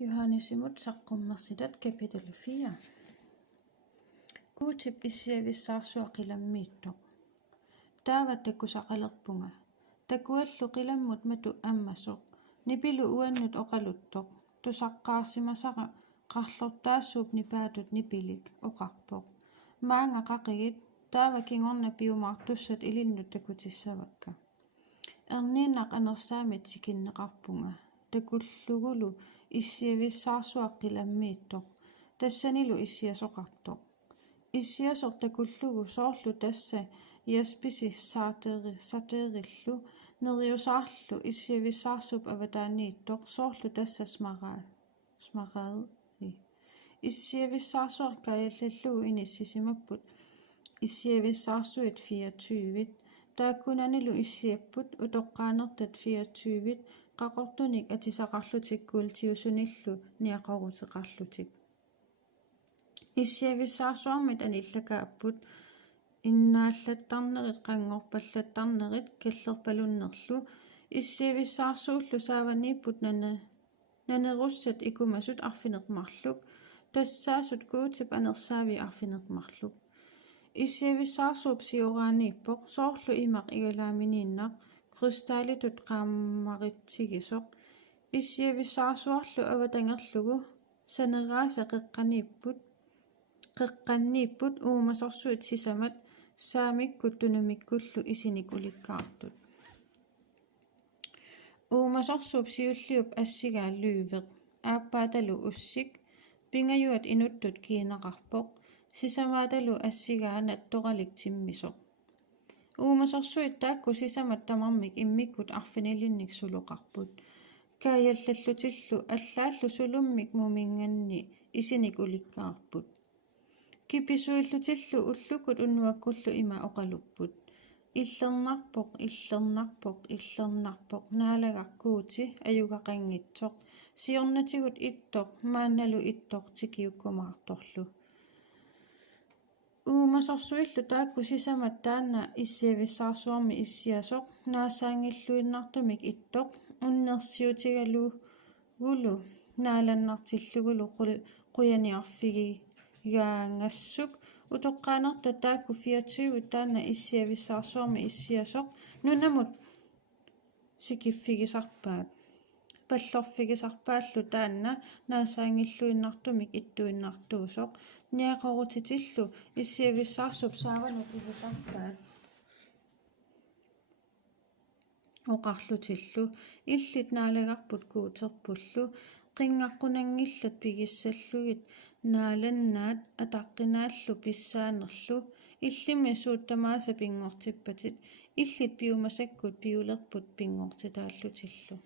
Johannesimut saqqummersitat kapitel 4. Kuutip issiavissarsuaqilammiittoq. Taavattakusaqalerpunga. Takuallu qilammut matu ammasoq. Nipilu uannut oqaluttoq. Tusaqqaarsimasaqa qarlortaassuup nipaatut nipilik oqarpoq. Maanga qaqigit taava kingorna piumaartussat ilinnut takutissavakka. Erniinnaq anersaamit sikinneqarpunga. Takullugulu issiavissarsuaqqilammiittoq. Tassanilu issiasoqartoq. Issiasoq takullugu soorlu tassa iaspisi sateerillu neriusaarlu issiavissarsuup avataaniittoq soorlu tassa smaraadi. Issiavissarsuarkaajallallugu inissisimapпут issiavissarsuit 24 taakkunanilu issiapput utoqqaanertat 24 qaqortunik atisaqarlutikkuul tiusunillu niaqoruteqarlutik. Issiavissarsuarmit anillakaapput innaallattarnerit qanngorpallattarnerit kallerpalunnerlu issiavissarsuullu saavaniipput nanerussat ikumasut arfinermarluk tassaasut kuutip anersaavi arfinermarluk. Issiavissarsuup siuraaniippoq soorlu imaq igalaaminiinnaq krystallitut qaammarittigisoq. Issiavissarsuarlu avatangerlugu saneraasa qeqqanniipput uumasorsuit sisamat saamikkut tunamikkullu isinik ulikkaartut. Uumasorsuup siulliup assigaalluiveq aappaatalu ussik pingajuat inuttut kiineqarpoq sisamaatalu assigaanat toqalik timmisoq. Uumasorsuit taakku sisamat tamarmik immikkut arfinilinnik suluqarput. Kaajallallutillu allaallu sulummik muminganni isinik ulikkaarput. Kipisuillutillu ullukut unnuakkullu ima oqalupput. Illernerpoq naalagaqkuuti ajugaqanngitsoq. Siornatigut ittoq maannalu ittoq tikiukkumaartorlu. Uumasorsuillu taakku sisamat taanna issiavissarsuarmi issiasoq naassaangilluinnartumik ittoq unnersiutigalugulu naalannartillugulu quyaniarfigigaangassuk utoqqaanerta taakku 24 taanna issiavissarsuarmi issiasoq nunamut sikiffigisarpaat. Pallorfigisarpaallu taanna naassaangilluinnartumik ittuinnartuusoq niaqorutitillu issiavissarsup saavanut igisarpaat. Oqarlutillu illit naalagarput kuuterpullu qingaqqunangillat pigissallugit naalannaat ataqqinaallu pissaanerlu illimi suuttamaasa pingortippatit illit piumasakkut piulerput pingortitaallutillu.